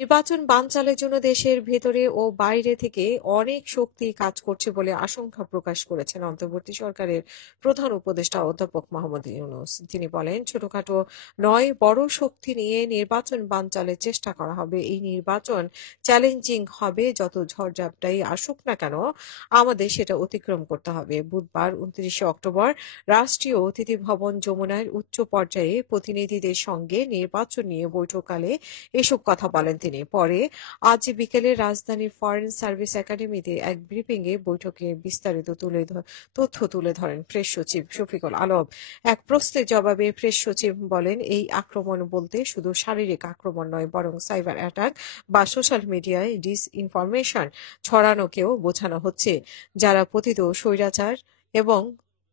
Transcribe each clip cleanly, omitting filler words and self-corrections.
নির্বাচন বানচালের জন্য দেশের ভেতরে ও বাইরে থেকে অনেক শক্তি কাজ করছে বলে আশঙ্কা প্রকাশ করেছেন অন্তর্বর্তী সরকারের প্রধান উপদেষ্টা অধ্যাপক মোহাম্মদ ইউনূস। তিনি বলেন, ছোটখাটো নয়, বড় শক্তি নিয়ে নির্বাচন বানচালের চেষ্টা করা হবে। এই নির্বাচন চ্যালেঞ্জিং হবে, যত ঝড়ঝাপটাই আসুক না কেন আমাদের সেটা অতিক্রম করতে হবে। বুধবার 29 অক্টোবর রাষ্ট্রীয় অতিথি ভবন যমুনার উচ্চ পর্যায়ে প্রতিনিধিদের সঙ্গে নির্বাচন নিয়ে বৈঠককালে এসব কথা বলেন তিনি। পরে আজ বিকেলে রাজধানীর ফরেন সার্ভিস একাডেমিতে এক ব্রিফিংয়ে বৈঠকে বিস্তারিত তথ্য তুলে ধরেন প্রেস সচিব শফিকুল আলম। এক প্রশ্নের জবাবে প্রেস সচিব বলেন, এই আক্রমণ বলতে শুধু শারীরিক আক্রমণ নয়, বরং সাইবার অ্যাটাক বা সোশ্যাল মিডিয়ায় ডিসইনফরমেশন ছড়ানোকেও বোঝানো হচ্ছে। যারা পতিত স্বৈরাচার এবং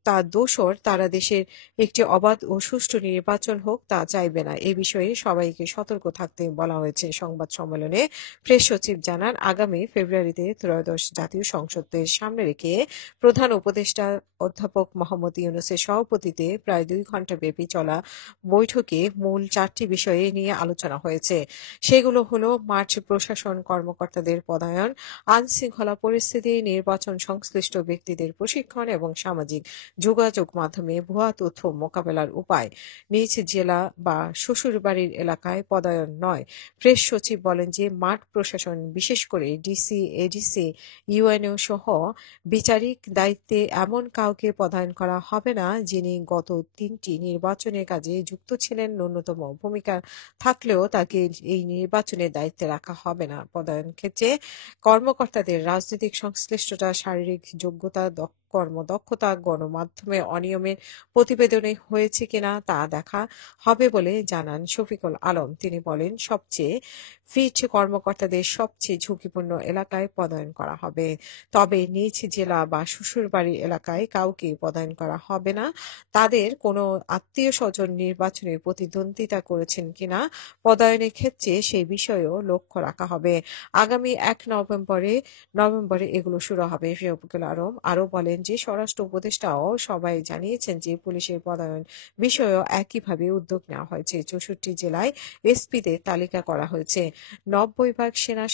তার দোসর, তারা দেশের একটি অবাধ ও সুষ্ঠু নির্বাচন হোক তা চাইবে না। এ বিষয়ে সবাইকে সতর্ক থাকতে বলা হয়েছে। সংবাদ সম্মেলনে প্রেস সচিব জানান, আগামী ফেব্রুয়ারিতে ত্রয়োদশ জাতীয় সংসদের সামনে রেখে প্রধান উপদেষ্টা অধ্যাপক মোহাম্মদ ইউনূসের সভাপতিত্বে প্রায় 2 ঘণ্টাব্যাপী চলা বৈঠকে মূল 4টি বিষয়ে নিয়ে আলোচনা হয়েছে। সেগুলো হলো মাঠ প্রশাসন কর্মকর্তাদের পদায়ন, আইনশৃঙ্খলা পরিস্থিতি, নির্বাচন সংশ্লিষ্ট ব্যক্তিদের প্রশিক্ষণ এবং সামাজিক যোগাযোগ মাধ্যমে ভুয়া তথ্য মোকাবেলার উপায়। নিজ জেলা বা শ্বশুরবাড়ির এলাকায় পদায়ন নয়। প্রেস সচিব বলেন যে মাঠ প্রশাসন, বিশেষ করে ডিসি, এডিসি, ইউএনও সহ বিচারিক দায়িত্বে এমন কাউকে পদায়ন করা হবে না যিনি গত 3টি নির্বাচনের কাজে যুক্ত ছিলেন। ন্যূনতম ভূমিকা থাকলেও তাকে এই নির্বাচনের দায়িত্বে রাখা হবে না। পদায়ন ক্ষেত্রে কর্মকর্তাদের রাজনৈতিক সংশ্লিষ্টতা, শারীরিক যোগ্যতা, কর্মদক্ষতা, গণমাধ্যমে অনিয়মের প্রতিবেদনে হয়েছে কিনা তা দেখা হবে বলে জানান শফিকুল আলম। তিনি বলেন, সবচেয়ে ফিট কর্মকর্তাদের সবচেয়ে ঝুঁকিপূর্ণ এলাকায় পদায়ন করা হবে। তবে নিজ জেলা বা শ্বশুরবাড়ির এলাকায় কাউকে পদায়ন করা হবে না। তাদের কোনো আত্মীয়-স্বজন নির্বাচনে প্রতিদ্বন্দ্বিতা করেছেন কিনা পদায়নের ক্ষেত্রে সেই বিষয়েও লক্ষ্য রাখা হবে। আগামী 1 নভেম্বরে এগুলো শুরু হবে। শফিকুল আলম আরও বলেন যে স্বরাষ্ট্র উপদেষ্টাও সবাই জানিয়েছেন যে পুলিশের পদায়ন বিষয়েও একইভাবে উদ্যোগ নেওয়া হয়েছে। 64 জেলায় এসপিদের তালিকা করা হয়েছে। 90 ভাগ সেনা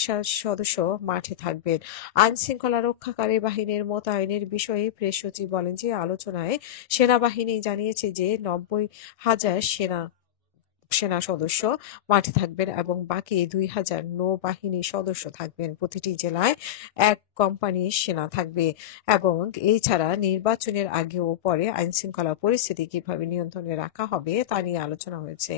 সদস্য মাঠে থাকবেন। আইনশৃঙ্খলা রক্ষাকারী বাহিনীর মোতায়েনের বিষয়ে প্রেস সচিব বলেন যে আলোচনায় সেনাবাহিনী জানিয়েছে যে 90,000 সেনা সদস্য মাঠে থাকবেন এবং বাকি 2,000 নৌবাহিনী সদস্য থাকবেন। প্রতিটি জেলায় 1 কোম্পানির সেনা থাকবে। এবং এছাড়া নির্বাচনের আগে ও পরে আইনশৃঙ্খলা পরিস্থিতি কিভাবে নিয়ন্ত্রণে রাখা হবে তা নিয়ে আলোচনা হয়েছে।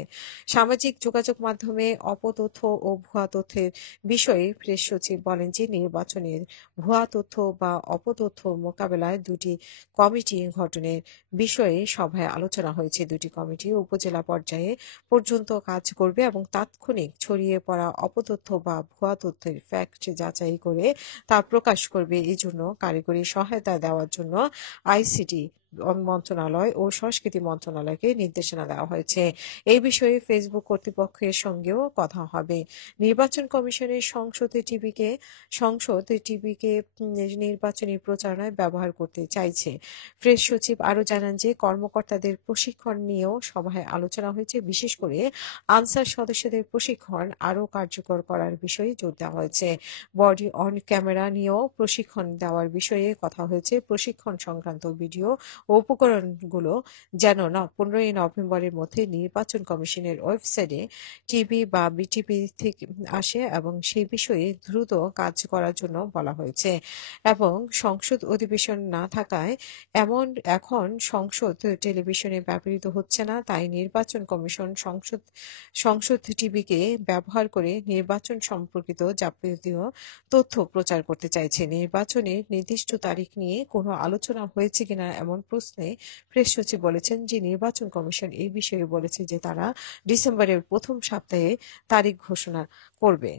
সামাজিক যোগাযোগ মাধ্যমে অপতথ্য ও ভুয়া তথ্যের বিষয়ে প্রেস সচিব বলেন যে নির্বাচনের ভুয়া তথ্য বা অপতথ্য মোকাবেলায় 2টি কমিটি গঠনের বিষয়ে সভায় আলোচনা হয়েছে। 2টি কমিটি উপজেলা পর্যায়ে পর্যন্ত কাজ করবে এবং তাৎক্ষণিক ছড়িয়ে পড়া অপতথ্য বা ভুয়া তথ্যের ফ্যাক্ট যাচাই করে তা প্রকাশ করবে। এজন্য কারিগরি সহায়তা দেওয়ার জন্য আইসিটি মন্ত্রণালয় ও সংস্কৃতি মন্ত্রণালয়কে নির্দেশনা দেওয়া হয়েছে। এই বিষয়ে ফেসবুক কর্তৃপক্ষের সঙ্গেও কথা হবে। নির্বাচন কমিশনের সংসদ টিভিকে নির্বাচনী প্রচারণায় ব্যবহার করতে চাইছে। প্রেস সচিব আরও জানান যে কর্মকর্তাদের প্রশিক্ষণ নিয়েও সভায় আলোচনা হয়েছে। বিশেষ করে আনসার সদস্যদের প্রশিক্ষণ আরও কার্যকর করার বিষয়ে জোর দেওয়া হয়েছে। বডি অন ক্যামেরা নিয়েও প্রশিক্ষণ দেওয়ার বিষয়ে কথা হয়েছে। প্রশিক্ষণ সংক্রান্ত ভিডিও ও উপকরণগুলো যেন 15 নভেম্বরের মধ্যে নির্বাচন কমিশনের ওয়েবসাইটে টিভি বা বিটিভি থেকে আসে এবং সেই বিষয়ে দ্রুত কাজ করার জন্য বলা হয়েছে। এবং সংসদ অধিবেশন না থাকায় এখন সংসদ টেলিভিশনে ব্যবহৃত হচ্ছে না, তাই নির্বাচন কমিশন সংসদ টিভিকে ব্যবহার করে নির্বাচন সম্পর্কিত যাবতীয় তথ্য প্রচার করতে চাইছে। নির্বাচনের নির্দিষ্ট তারিখ নিয়ে কোনো আলোচনা হয়েছে কিনা এমন প্রশ্নে প্রেস সচিব বলেছেন যে নির্বাচন কমিশন এই বিষয়ে বলেছে যে তারা ডিসেম্বরের প্রথম সপ্তাহে তারিখ ঘোষণা করবে।